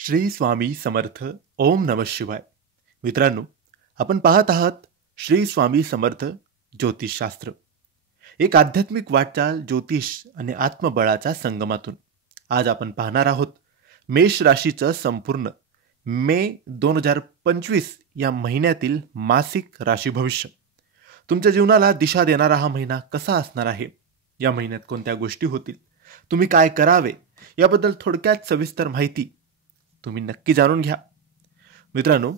श्री स्वामी समर्थ. ओम नमः शिवाय. मित्रांनो, आपण पाहत आहात श्री स्वामी समर्थ ज्योतिषशास्त्र, एक आध्यात्मिक वाटचाल ज्योतिष आणि आत्मबळाच्या संगमातून. आज आपण पाहणार आहोत मेष राशीचं संपूर्ण मे 2025 या महिन्यातील मासिक राशी भविष्य. तुमच्या जीवनाला दिशा देणारा हा महिना कसा असणार आहे, या महिन्यात कोणत्या गोष्टी होतील, तुम्ही काय करावे, याबद्दल थोडक्यात सविस्तर माहिती तुम्ही नक्की जाणून घ्या. मित्रांनो,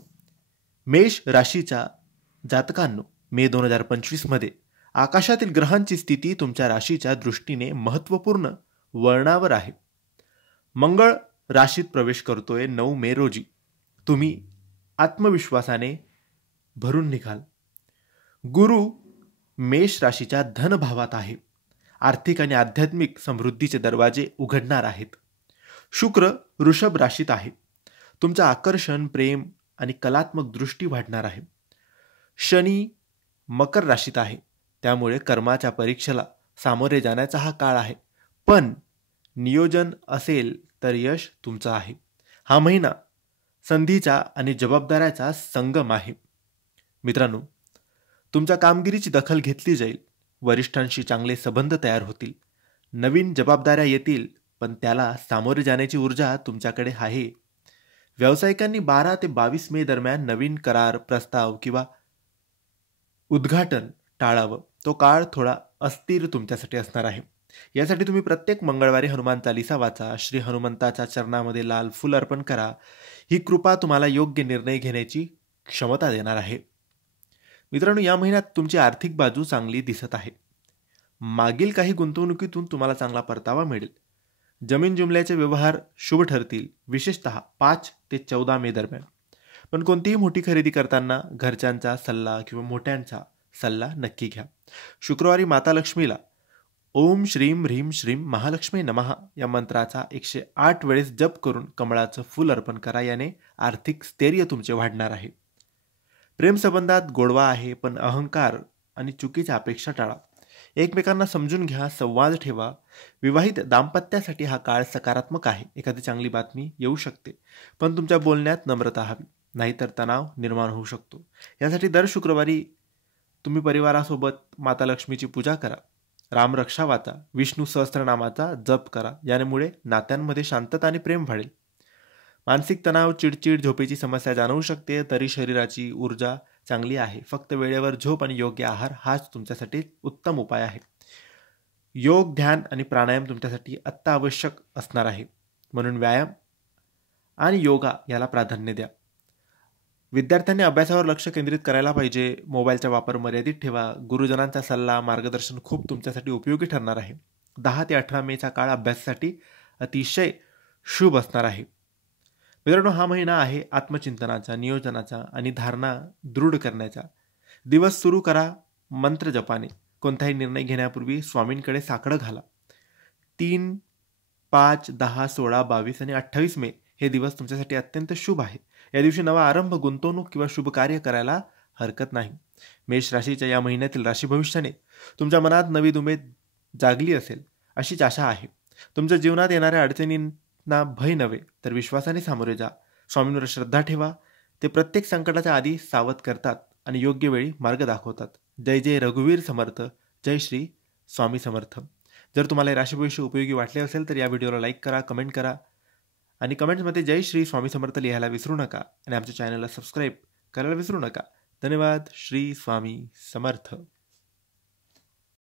मेष राशीच्या जातकांनो, मे 2025 मध्ये आकाशातील ग्रहांची स्थिती तुमच्या राशीच्या दृष्टीने महत्त्वपूर्ण वळणावर आहे. मंगळ राशीत प्रवेश करतोय 9 मे रोजी. तुम्ही आत्मविश्वासाने भरून निघाल. गुरु मेष राशीच्या धनभावात आहे. आर्थिक आणि आध्यात्मिक समृद्धीचे दरवाजे उघडणार आहेत. शुक्र वृषभ राशीत आहे. तुमचं आकर्षण, प्रेम आणि कलात्मक दृष्टी वाढणार आहे. शनी मकर राशीत आहे. त्यामुळे कर्माच्या परीक्षेला सामोरे जाण्याचा हा काळ आहे. पण नियोजन असेल तर यश तुमचं आहे. हा महिना संधीचा आणि जबाबदाऱ्याचा संगम आहे. मित्रांनो, तुमच्या कामगिरीची दखल घेतली जाईल. वरिष्ठांशी चांगले संबंध तयार होतील. नवीन जबाबदाऱ्या येतील, पण त्याला सामोरे जाण्याची ऊर्जा तुमच्याकडे आहे. व्यावसायिकांनी 12 ते 22 मे दरम्यान नवीन करार, प्रस्ताव किंवा उद्घाटन टाळावं. तो काळ थोडा अस्थिर तुमच्यासाठी असणार आहे. यासाठी तुम्ही प्रत्येक मंगळवारी हनुमान चालीसा वाचा. श्री हनुमंताच्या चरणामध्ये लाल फूल अर्पण करा. ही कृपा तुम्हाला योग्य निर्णय घेण्याची क्षमता देणार आहे. मित्रांनो, या महिन्यात तुमची आर्थिक बाजू चांगली दिसत आहे. मागील काही गुंतवणुकीतून तुम्हाला चांगला परतावा मिळेल. जमीन जुमल्याचे व्यवहार शुभ ठरतील, विशेषतः 5 ते 14 मे दरम्यान. पण कोणतीही मोठी खरेदी करताना घरच्यांचा सल्ला किंवा मोठ्यांचा सल्ला नक्की घ्या. शुक्रवारी माता लक्ष्मीला ओम श्रीम ह्रीम श्रीम महालक्ष्मी नमः या मंत्राचा 108 वेळेस जप करून कमळाचं फूल अर्पण करा. याने आर्थिक स्थैर्य तुमचे वाढणार आहे. प्रेमसंबंधात गोडवा आहे, पण अहंकार आणि चुकीच्या अपेक्षा टाळा. एकमेकांना समजून घ्या, संवाद ठेवा. विवाहित दाम्पत्यासाठी हा काळ सकारात्मक आहे. एखादी चांगली बातमी येऊ शकते, पण तुमच्या बोलण्यात नम्रता हवी, नाहीतर तणाव निर्माण होऊ शकतो. यासाठी दर शुक्रवारी तुम्ही परिवारासोबत माता लक्ष्मीची पूजा करा. रामरक्षा वाचा. विष्णू सहस्त्रनामाचा जप करा. यामुळे नात्यांमध्ये शांतता आणि प्रेम वाढेल. मानसिक तणाव, चिडचिड, झोपेची समस्या जाणवू शकते, तरी शरीराची ऊर्जा चांगली आहे. फक्त वेळेवर झोप आणि योग्य आहार हाच तुमच्यासाठी उत्तम उपाय आहे. योग, ध्यान आणि प्राणायाम तुमच्यासाठी अत्यावश्यक असणार आहे. म्हणून व्यायाम आणि योगा याला प्राधान्य द्या. विद्यार्थ्यांनी अभ्यासावर लक्ष केंद्रित करायला पाहिजे. मोबाईलचा वापर मर्यादित ठेवा. गुरुजनांचा सल्ला, मार्गदर्शन खूप तुमच्यासाठी उपयोगी ठरणार आहे. 10 ते 18 मेचा काळ अभ्यासासाठी अतिशय शुभ असणार आहे. मित्रांनो, हा महिना आहे आत्मचिंतनाचा, नियोजनाचा आणि धारणा दृढ करण्याचा. दिवस सुरू करा मंत्र जपाने. कोणताही निर्णय घेण्यापूर्वी स्वामींकडे साकडं घाला. 3, 5, 10, 16, 22 आणि 28 मे हे दिवस तुमच्यासाठी अत्यंत शुभ आहे. या दिवशी नवा आरंभ, गुंतवणूक किंवा शुभ कार्य करायला हरकत नाही. मेष राशीच्या या महिन्यातील राशी भविष्याने तुमच्या मनात नवी उमेद जागली असेल अशीच आशा आहे. तुमच्या जीवनात येणाऱ्या अडचणींना भय नव्हे तर विश्वासाने सामोरे जा. स्वामींवर श्रद्धा ठेवा. ते प्रत्येक संकटाच्या आधी सावध करतात आणि योग्य वेळी मार्ग दाखवतात. जय जय रघुवीर समर्थ. जय श्री स्वामी समर्थ. जर तुम्हाला राशी भविष्य उपयोगी वाटले असेल तर या व्हिडिओला लाईक करा, कमेंट करा आणि कमेंट्समध्ये जय श्री स्वामी समर्थ लिहायला विसरू नका आणि आमच्या चॅनलला सबस्क्राईब करायला विसरू नका. धन्यवाद. श्री स्वामी समर्थ.